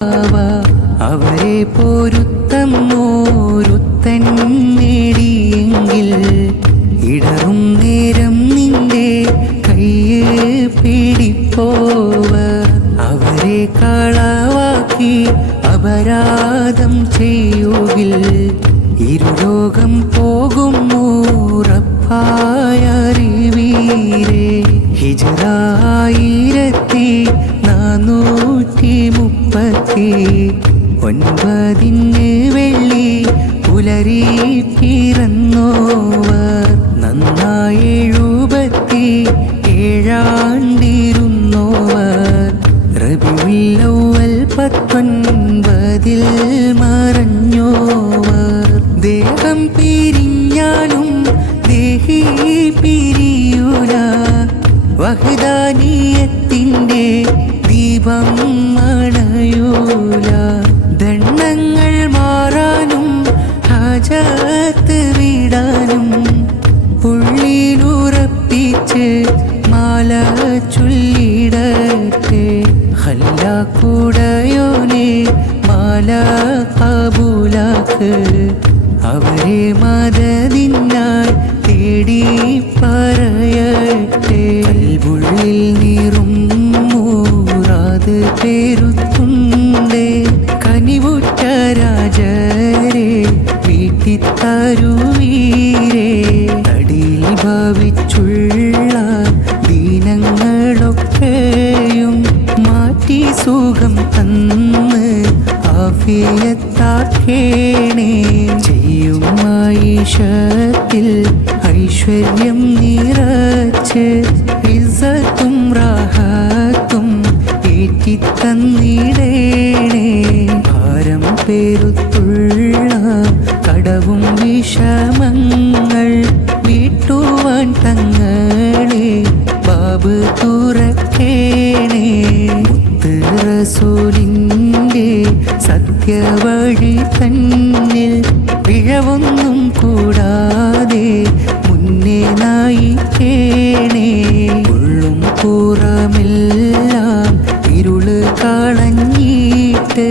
അവരെ പൊരുത്തം ഓരുത്തൻ നേടിയെങ്കിൽ ഇടറും നേരം നിന്റെ കയ്യ് പിടിപ്പോവ അവരെ കളവാക്കി അപരാധം ചെയ്യുകിൽ ഇരുലോകം പോകും ഉറപ്പായറിവീരേ ഹിജ്റ 1439 വെള്ളി പുലരി പിറന്നോവർ നന്നായി 77 റബീഉൽ അവ്വൽ 19 മറഞ്ഞോവർ ദേഹം പിരിഞ്ഞാലും ദേഹി പിരിയൂല വഹ്ദാനിയത്തിന്റെ ദീപം മണയൂല ദണ്ണങ്ങൾ മാറാനും ഹാജത്ത് വിടാനും ഉള്ളിലുറപ്പിച്ച് മാല ചൊല്ലിടട്ടെ ഖല്ലാക്കുടയോനെ മാല കബൂലാക്ക് അവരെ മദദിനായി തേടി പറയട്ടെ ഉള്ളിൽ നീറും മൂറാത് പേരുത്തുണ്ടേ കനിവുറ്റ രാജരെ വീട്ടിത്തരുവീരേ അടിയിൽ ഭാവിച്ചുള്ള ദീനങ്ങളൊക്കെയും മാറ്റി സുഖം തന്ന് ആഫിയത്താക്കേണേ ചെയ്യും ആയിഷത്തിൽ ഐശ്വര്യം നിറച്ച് ഇസ്സത്തും റാഹത്തും ഏറ്റിത്തന്നിടേണേ ഭാരം പേരുത്തുള്ള കടവും വിഷമങ്ങൾ വീട്ടുവാൻ തങ്ങളെ ബാബ് തുറക്കേണേ മുത്ത് റസൂലിൻ്റെ സത്യവഴി തന്നിൽ പിഴവൊന്നും കൂടാതെ മുന്നേ നയിക്കേണേ ഉള്ളും പുറമെല്ലാം ഇരുള് കളഞ്ഞിട്ട്